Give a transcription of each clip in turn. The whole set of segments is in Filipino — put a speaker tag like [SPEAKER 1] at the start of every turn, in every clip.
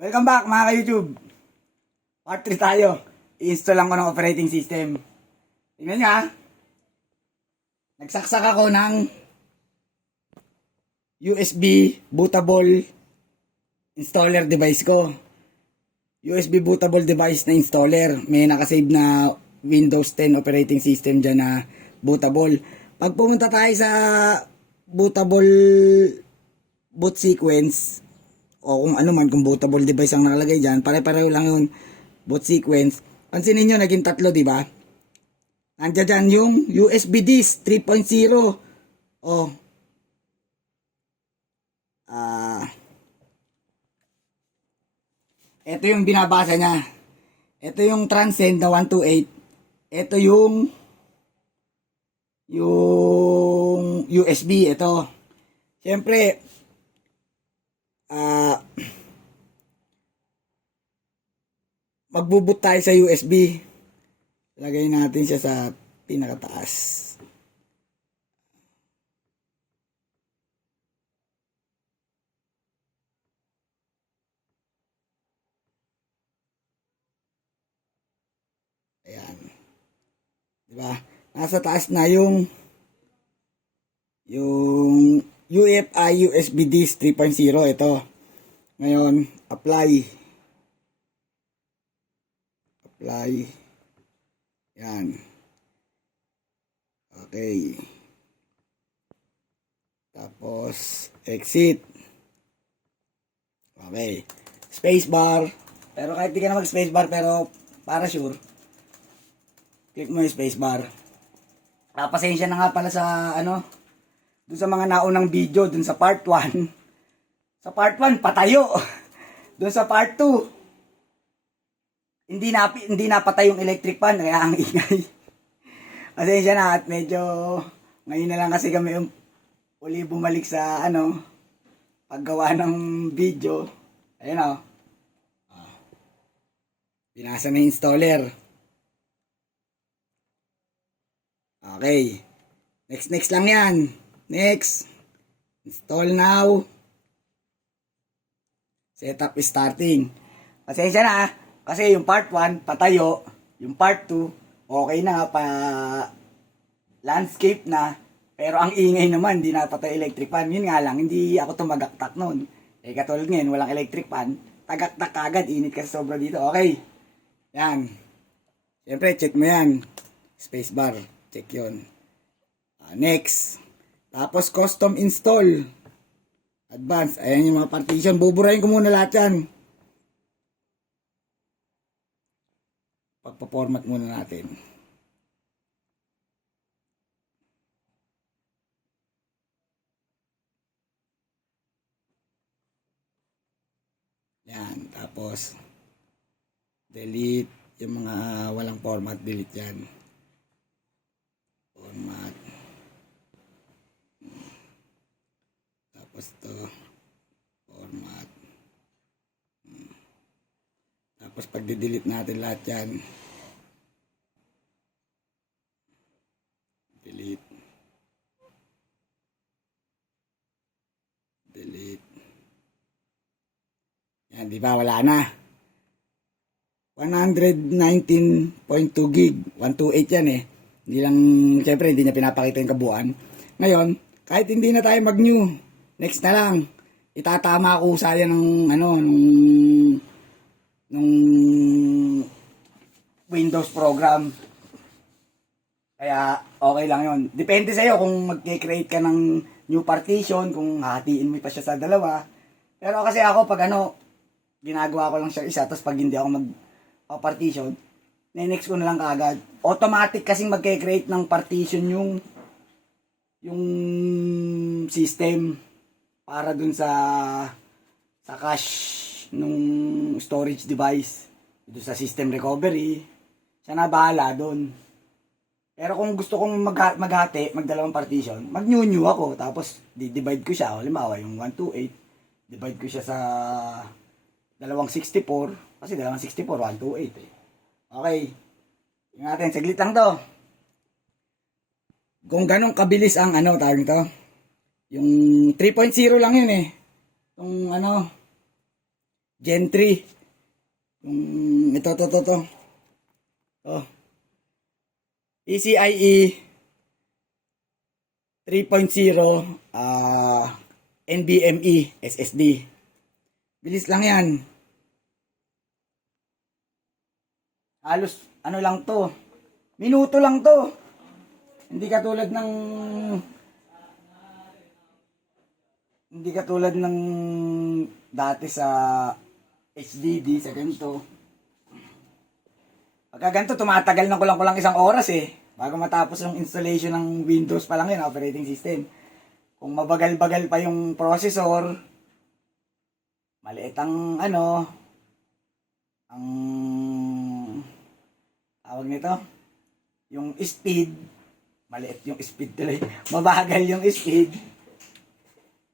[SPEAKER 1] Welcome back mga ka-YouTube. Part 3 tayo. I-install lang ko ng operating system. Tingnan niya. ah. Nagsaksak ako ng USB bootable installer device ko. USB bootable device na installer. May nakasave na Windows 10 operating system dyan na bootable. Pag pumunta tayo sa bootable boot sequence, o kung ano man, kung bootable device ang nakalagay dyan, pare-pareho lang yun, boot sequence. Pansinin nyo, naging tatlo, di ba? Nandiyan dyan yung USB disk 3.0. Oh. Ah. ito yung binabasa niya. Ito yung transcend na 128. Ito yung yung USB. Ito. Siyempre, ah magbubut tayo sa USB. Lagay natin siya sa pinakataas. Ayan. Diba? Nasa taas na yung yung UFI USB disk 3.0 ito. Ngayon, apply. Apply. Yan. Okay. Tapos, exit. Okay. Spacebar. Pero kahit di ka na mag-spacebar, pero para sure, click mo yung spacebar. Ah, pasensya na nga pala sa, ano, dun sa mga naunang video, dun sa part 1. Sa part 1, patayo. Dun sa part 2, hindi na hindi napatay yung electric fan kaya ang ingay. Pasensya na at medyo ngayon na lang kasi kami um, uli bumalik sa ano paggawa ng video. Ayun oh. Ah. Binasa na yung installer. Okay. Next next lang yan. Next. Install now. Setup starting. Pasensya na ah. Kasi yung part 1, patayo. Yung part 2, okay na pa landscape na. Pero ang ingay naman, hindi na patay electric fan. Yun nga lang, hindi ako tumagaktak noon. Eh katulad ngayon, walang electric fan. Tagaktak agad, init kasi sobra dito. Okay. Yan. Siyempre, check mo yan. Spacebar. Check yun. Ah, next. Tapos, custom install. Advance. Ayan yung mga partition. Buburahin ko muna lahat yan. Pagpa-format muna natin. Yan. Tapos, delete yung mga walang format. Delete yan. Format. Tapos to format. Hmm. Tapos pag delete natin lahat yan. Delete. Delete. Yan, di ba? Wala na. 119.2 gig. 128 yan eh. Hindi lang, syempre, hindi niya pinapakita yung kabuuan. Ngayon, kahit hindi na tayo mag-new, next na lang, itatama ko saya ng, ano, nung, nung Windows program. Kaya, okay lang yon. Depende sa'yo kung mag-create ka ng new partition, kung hatiin mo pa siya sa dalawa. Pero kasi ako, pag ano, ginagawa ko lang siya isa, tapos pag hindi ako mag-partition, next ko na lang kaagad. Automatic kasing mag-create ng partition yung yung system para dun sa sa cache nung storage device dun sa system recovery siya na bahala dun. Pero kung gusto kong mag maghati magdalawang partition mag new new ako tapos di-divide ko siya. Halimbawa yung 128 divide ko siya sa dalawang 64 kasi dalawang 64 128 eh. Okay. Yung natin saglit lang to. Kung ganong kabilis ang ano tawag nito yung 3.0 lang yun eh yung ano Gen 3. Yung ito, to, to, to. Oh. PCIe 3.0 ah NVMe SSD. Bilis lang yan. Halos ano lang to. Minuto lang to. Hindi katulad ng hindi katulad ng dati sa HDD sa ganito. Pagka ganito, tumatagal na kulang-kulang isang oras eh. Bago matapos yung installation ng Windows pa lang yun, operating system. Kung mabagal-bagal pa yung processor, maliit ang ano, ang tawag nito, yung speed, maliit yung speed tuloy, mabagal yung speed.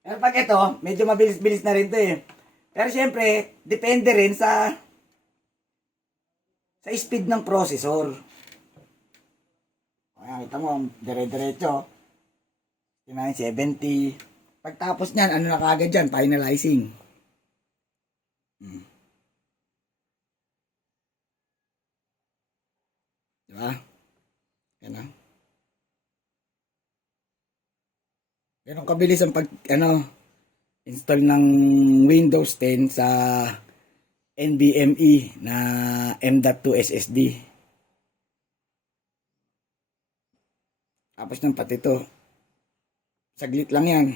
[SPEAKER 1] Pero pag ito, medyo mabilis-bilis na rin to eh. Pero syempre, depende rin sa sa speed ng processor. Ayan, kita mo, dire-diretso. 970. Pagtapos niyan, ano na kagad dyan? Finalizing. Hmm. Diba? Yan na. Ganun kabilis ang pag, ano, install ng Windows 10 sa NVMe na M.2 SSD. Tapos ng pati to. Saglit lang yan.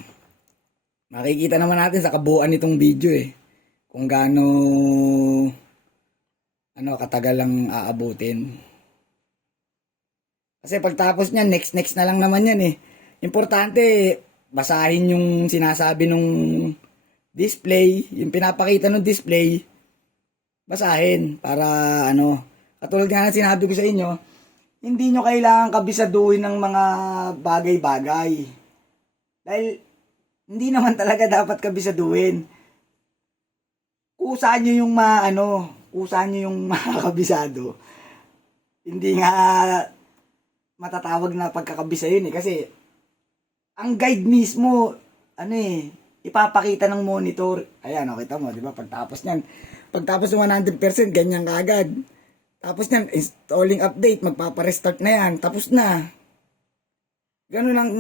[SPEAKER 1] Makikita naman natin sa kabuuan nitong video eh. Kung gaano ano katagal lang aabutin. Kasi pagtapos niyan, next next na lang naman yan eh. Importante, basahin yung sinasabi nung display, yung pinapakita ng display, basahin para ano, katulad nga na sinabi ko sa inyo, hindi nyo kailangan kabisaduhin ng mga bagay-bagay. Dahil hindi naman talaga dapat kabisaduhin. Kusaan nyo yung ma, ano, kusaan nyo yung makakabisado. Hindi nga matatawag na pagkakabisa yun eh. Kasi ang guide mismo, ano eh, ipapakita ng monitor. Ayan, oh, kita mo, di ba? Pagtapos niyan, pagtapos ng 100%, ganyan kaagad. Tapos niyan, installing update, magpapa-restart na yan. Tapos na. Ganun lang,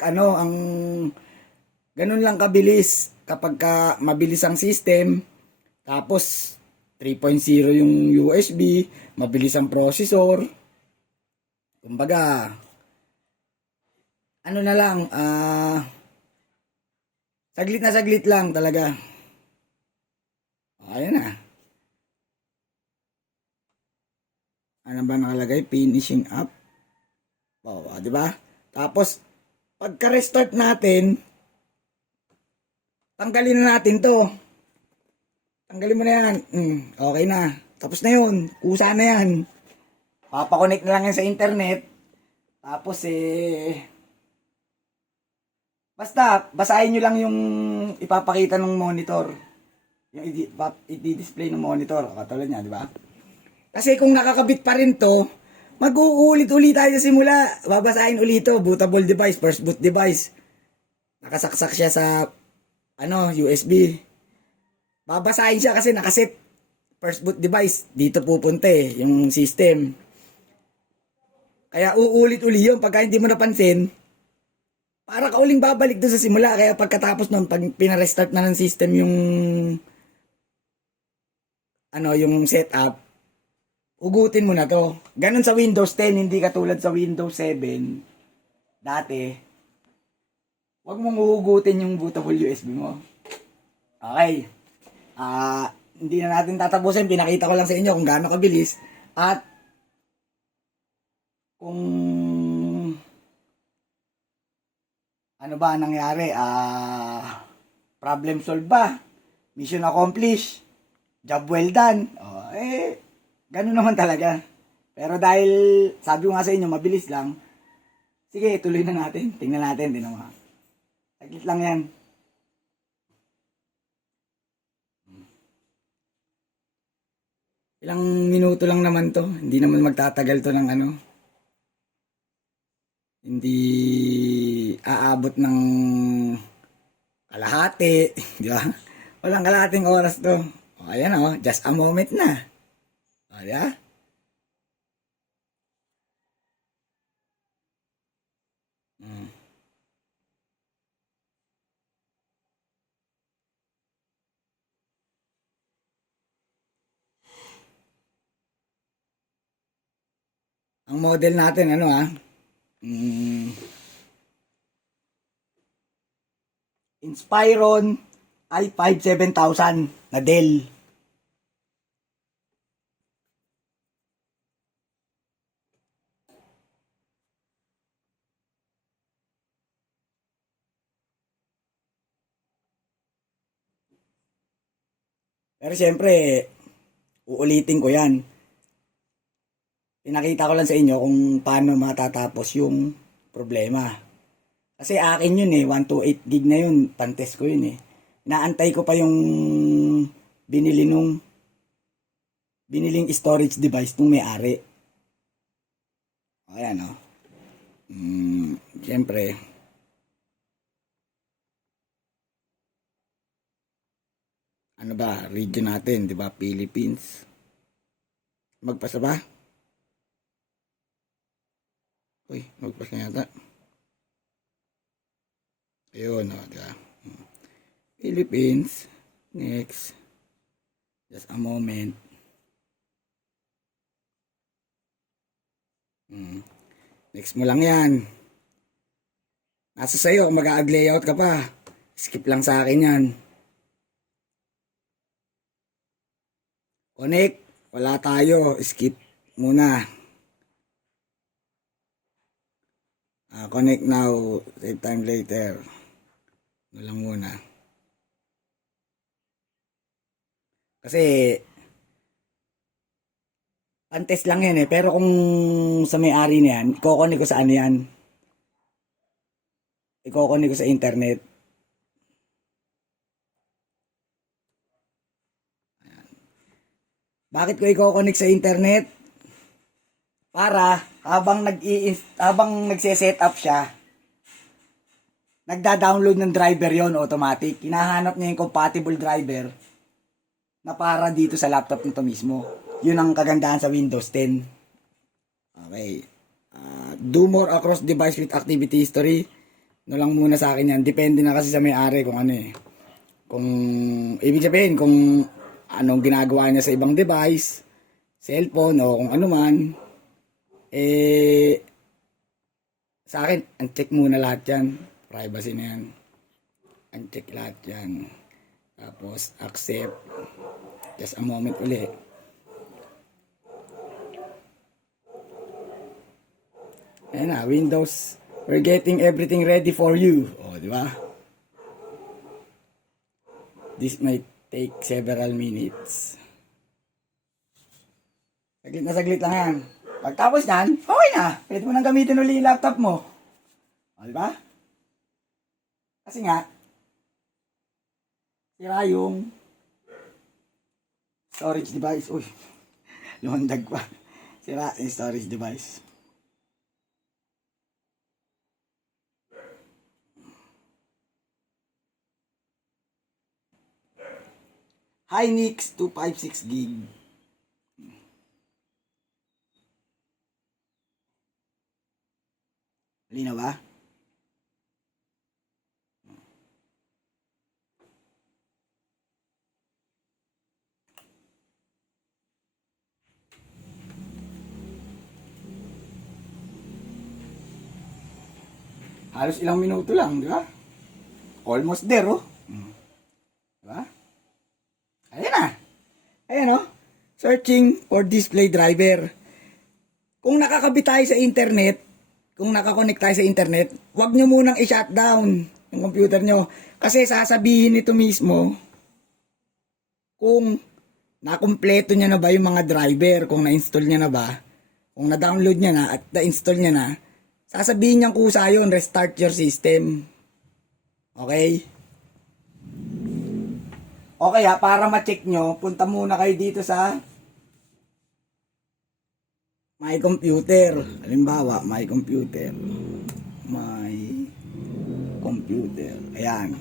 [SPEAKER 1] ano, ang, ganun lang kabilis kapag ka mabilis ang system. Tapos, 3.0 yung USB, mabilis ang processor. Kumbaga, ano na lang, ah, saglit na saglit lang talaga. Ayan na. Ano ba nakalagay? Finishing up. Oo, ah, di ba? Tapos, pagka-restart natin, tanggalin na natin to. Tanggalin mo na yan. Mm, okay na. Tapos na yun. Kusa na yan. Papakonect na lang yan sa internet. Tapos eh... Basta, basahin nyo lang yung ipapakita ng monitor. Yung i-display ng monitor. Katulad niya, di ba? Kasi kung nakakabit pa rin to, mag-uulit-ulit tayo simula. Babasahin ulit to. Bootable device, first boot device. Nakasaksak siya sa ano, USB. Babasahin siya kasi nakaset first boot device. Dito pupunta eh, yung system. Kaya uulit-uli yun pagka hindi mo napansin. Para ka uling babalik doon sa simula. Kaya pagkatapos nun, pag pinarestart na ng system yung ano, yung setup, ugutin mo na to. Ganon sa Windows 10, hindi katulad sa Windows 7. Dati, wag mong uhugutin yung bootable USB mo. Okay. Ah, hindi na natin tatapusin. Pinakita ko lang sa inyo kung gaano kabilis. At kung ano ba ang nangyari? Ah, problem solved ba? Mission accomplished. Job well done. Oh, eh, ganun naman talaga. Pero dahil, sabi ko nga sa inyo, mabilis lang. Sige, tuloy na natin. Tingnan natin, din naman. Saglit lang yan. Ilang minuto lang naman to. Hindi naman magtatagal to ng ano. Hindi aabot ng kalahati. Di ba? Walang kalating oras to. O, ayan o, just a moment na. O, di ba? Mm. Ang model natin, ano ah? Mm. Inspiron i5 7000 na Dell. Pero siyempre, uulitin ko yan. Pinakita ko lang sa inyo kung paano matatapos yung problema. Kasi akin yun eh, 128 gig na yun, pantest ko yun eh. Inaantay ko pa yung binili nung biniling storage device nung may-ari. Ayan o. Mm, Siyempre, ano ba, region natin, di ba, Philippines. Magpasa ba? Uy, magpasa na yata. Ayun, o, di ba? Hmm. Philippines. Next. Just a moment. Hmm. Next mo lang yan. Nasa sa'yo, kung mag-ag-layout ka pa. Skip lang sa akin yan. Connect. Wala tayo. Skip muna. Ah, connect now. Save time later. Ano muna. Kasi, contest lang yan eh. Pero kung sa may-ari na yan, ikokonek ko sa ano yan. Ikokonek ko sa internet. Bakit ko ikokonek sa internet? Para habang nag habang nagse-set up siya, nagda-download ng driver yon automatic. Hinahanap niya yung compatible driver na para dito sa laptop nito mismo. Yun ang kagandahan sa Windows 10. Okay. Ah, do more across device with activity history. No lang muna sa akin yan. Depende na kasi sa may-ari kung ano eh. Kung, ibig sabihin, kung anong ginagawa niya sa ibang device, cellphone o kung ano man, eh, sa akin, uncheck muna lahat yan. Privacy na yan. Uncheck lahat yan. Tapos, accept. Just a moment uli. Ayan na, Windows. We're getting everything ready for you. O, di ba? This might take several minutes. Saglit na saglit lang yan. Pagtapos yan, okay na. Pwede mo nang gamitin uli yung laptop mo. O, di ba? Kasi nga, sira yung storage device. Uy, lumandag pa. Sira yung storage device. Hynix 256 gig. Linaw ba? Halos ilang minuto lang, di ba? Almost there, oh. Di ba? Ayan na. Ayan, oh. Searching for display driver. Kung nakakabit tayo sa internet, kung nakakonect tayo sa internet, wag nyo munang i-shutdown yung computer nyo. Kasi sasabihin nito mismo kung nakumpleto niya na ba yung mga driver, kung na-install niya na ba, kung na-download niya na at na-install niya na, sasabihin niyang kusa yun, restart your system. Okay? Okay ha, para ma-check nyo, punta muna kayo dito sa may computer. Halimbawa, may computer. May computer. Ayan.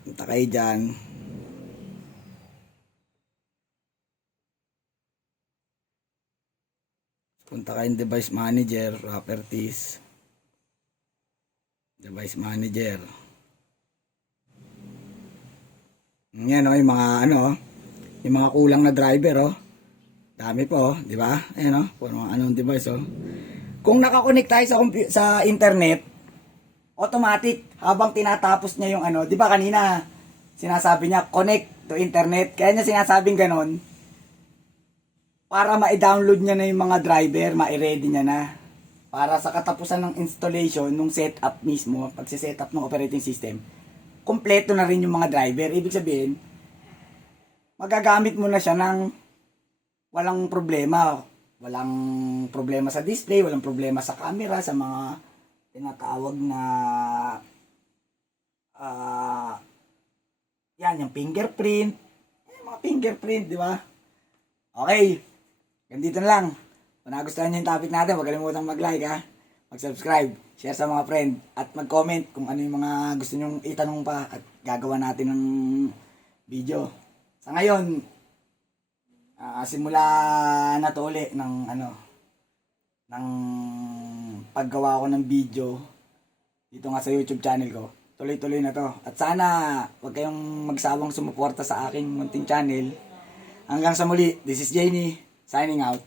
[SPEAKER 1] Punta kayo dyan. Punta kayo device manager, properties. Device manager. Yan o, oh, mga ano, oh, yung mga kulang na driver. Oh. Dami po, di ba? Ayan oh, kung anong device oh. Kung nakakonect tayo sa sa internet, automatic habang tinatapos niya yung ano, 'di ba kanina sinasabi niya connect to internet. Kaya niya sinasabing ganon para ma-download niya na yung mga driver, ma-ready niya na. Para sa katapusan ng installation, nung setup mismo, pagsiset up ng operating system, kompleto na rin yung mga driver. Ibig sabihin, magagamit mo na siya ng walang problema. Walang problema sa display, walang problema sa camera, sa mga tinatawag na ah yan, yung fingerprint. Yung mga fingerprint, di ba? Okay. Ganito na lang. Kung nagustuhan niyo yung topic natin, huwag kalimutang mag-like ha. Mag-subscribe, share sa mga friend, at mag-comment kung ano yung mga gusto nyong itanong pa at gagawa natin ng video. Sa ngayon, ah, simula na to uli ng ano, ng paggawa ko ng video dito nga sa YouTube channel ko. Tuloy-tuloy na to. At sana wag kayong magsawang sumuporta sa aking munting channel. Hanggang sa muli, this is Janie, signing out.